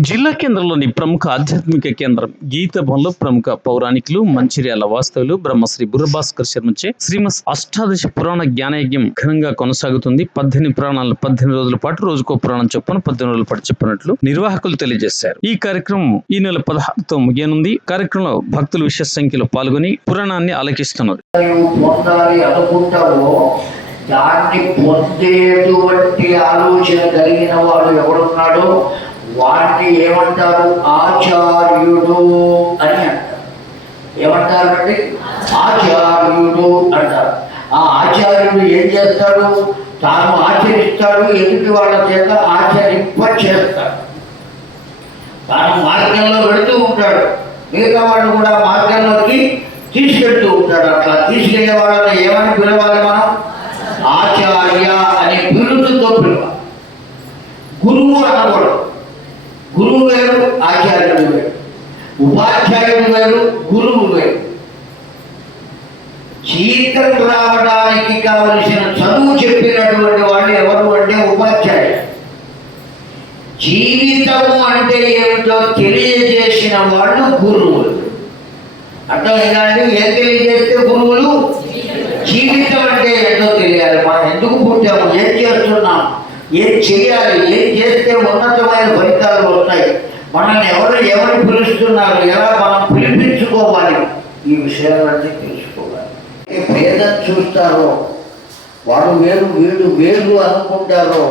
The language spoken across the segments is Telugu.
జిల్లా కేంద్రంలోని ప్రముఖ ఆధ్యాత్మిక కేంద్రం గీతభవన్లో ప్రముఖ పౌరాణికులు మంచిర్యాల వాస్తవులు బ్రహ్మశ్రీ బుర్రభాస్కర్ శర్మచే శ్రీమస్ అష్టాదశ పురాణ జ్ఞానయజ్ఞం ఘనంగా కొనసాగుతుంది. పద్దెనిమిది పురాణాలు పద్దెనిమిది రోజుల పాటు రోజుకో పురాణం చొప్పున పద్దెనిమిది రోజుల పాటు చెప్పినట్లు నిర్వాహకులు తెలియజేశారు. ఈ కార్యక్రమం ఈ నెల పదహారుతో ముగియనుంది. కార్యక్రమంలో భక్తులు విశేష సంఖ్యలో పాల్గొని పురాణాన్ని ఆలకిస్తున్నారు. దాన్ని పొందేటువంటి ఆలోచన కలిగిన వాడు ఎవడున్నాడో వాడిని ఏమంటారు? ఆచార్యుడు అని అంటారు. ఏమంటారండి ఆచార్యుడు అంటారు. ఆ ఆచార్యుడు ఏం చేస్తాడు? తాను ఆచరిస్తాడు ఎదుటి వాళ్ళ చేత ఆచరింప చేస్తాడు తాను మార్గంలో వెళుతూ ఉంటాడు. మిగతా వాళ్ళు కూడా మార్గంలోకి తీసుకెళ్తూ ఉంటాడు అట్లా తీసుకెళ్ళే వాళ్ళని ఏమని పిలవాలి? ఆచార్య అనే బిరుదుతో పిలవాలి. గురువు అనకూడదు. గురువు వేరు ఆచార్యుడు వేరు. ఉపాధ్యాయుడు వేరు గురువు వేరు. జీతం రావడానికి కావలసిన చదువు చెప్పినటువంటి వాళ్ళు ఎవరు అంటే ఉపాధ్యాయుడు. జీవితము అంటే ఏమిటో తెలియజేసిన వాళ్ళు గురువులు. అర్థమైందండి ఏం తెలియజేస్తే గురువులు జీవితం అంటే ఏంటో తెలియాలి మనం ఎందుకు పుట్టాము ఏం చేస్తున్నాం ఏం చేయాలి ఏం చేస్తే ఉన్నతమైన ఫలితాలు వస్తాయి? మనల్ని ఎవరు ఎవరు పిలుస్తున్నారు? ఎలా మనం పిలిపించుకోవాలి? ఈ విషయాలన్నీ తెలుసుకోవాలి. ఏ భేదం చూస్తారో వాడు వేరు వీడు వేరు అనుకుంటారో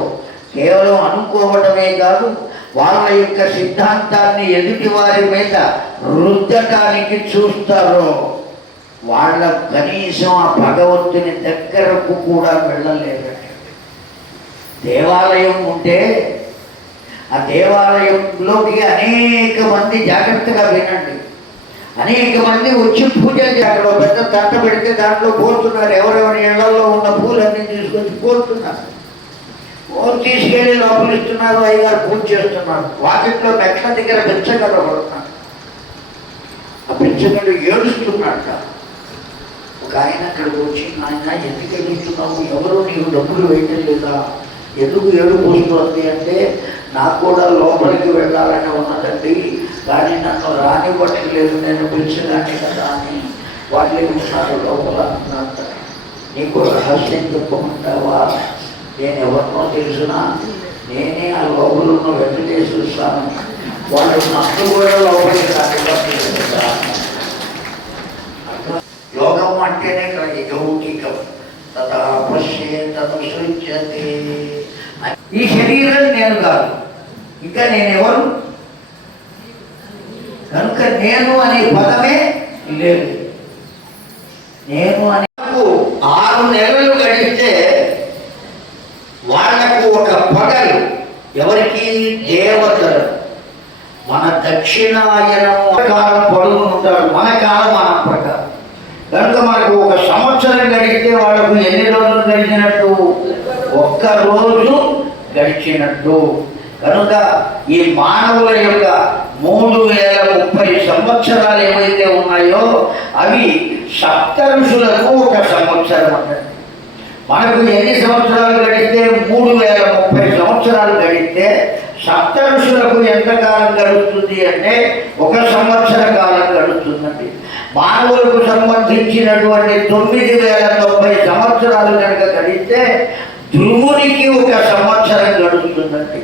కేవలం అనుకోవడమే కాదు వాళ్ళ యొక్క సిద్ధాంతాన్ని ఎదుటి వారి మీద రుద్దటానికి చూస్తారో వాళ్ళ కనీసం ఆ భగవంతుని దగ్గరకు కూడా వెళ్ళలేరట దేవాలయం ఉంటే ఆ దేవాలయంలోకి అనేక మంది జాగ్రత్తగా వినండి అనేక మంది వచ్చి పూజ అక్కడ పెద్ద తంట పెడితే దాంట్లో కోరుతున్నారు ఎవరెవరి ఇళ్ళలో ఉన్న పూలన్నీ తీసుకొచ్చి కోరుతున్నారు ఓ తీసుకెళ్ళి లోపలిస్తున్నారు అయ్యగారు పూజ చేస్తున్నారు. వాకిట్లో మెట్ల దగ్గర పెంచగల పడుతున్నారు ఆ పెంచగడు ఏడుస్తున్నాడట. ఒక ఆయన అక్కడికి వచ్చి నాయన ఎందుకు ఏడుస్తున్నావు? ఎవరు నీకు డబ్బులు వేయటం లేదా? ఎందుకు ఏడుపు వస్తుంది అంటే నాకు కూడా లోపలికి వెళ్ళాలని ఉన్నదండి. కానీ నన్ను రానివ్వట్లేదు నేను పిలిచినాన్ని కదా అని వాళ్ళే ఉన్నారు లోపల అంత. నీకు రహస్యం చెప్పమంటావా? నేను ఎవరినో తెలిసినా నేనే ఆ లోపల ఉన్న వెంకటేశ్వర స్వామి వాళ్ళు నన్ను కూడా లోపలికి రానివ్వట్లేదు కదా. యోగం అంటేనే కదా యౌకికం తదా పశ్యే తదసృజ్యతే ఈ శరీరం నేను కాదు. ఇంకా నేను ఎవరు కనుక నేను అనే పదమే లేదు. నేను అనే ఆరు నెలలు గడిస్తే వాళ్ళకు ఒక పగలు. ఎవరికి దేవతలు. మన దక్షిణాయనం. కాలం పొడుగు ఉంటాడు. మన కాలం మన ప్రకారం. కనుక మనకు ఒక సంవత్సరం గడిస్తే వాళ్ళకు ఎన్ని రోజులు గడిచినట్టు? ఒక్క రోజు గడిచినట్టు. కనుక ఈ మానవుల యొక్క మూడు వేల ముప్పై సంవత్సరాలు ఏవైతే ఉన్నాయో అవి సప్తరుషులకు ఒక సంవత్సరం అంటారు మనకు ఎన్ని సంవత్సరాలు గడిస్తే? మూడు వేల ముప్పై సంవత్సరాలు గడిస్తే సప్త ఋషులకు ఎంతకాలం గడుస్తుంది అంటే ఒక సంవత్సర కాలం గడుస్తుందండి. మానవులకు సంబంధించినటువంటి తొమ్మిది వేల తొంభై సంవత్సరాలు కనుక గడిస్తే ధ్రువునికి ఒక సంవత్సరం గడుస్తుందండి.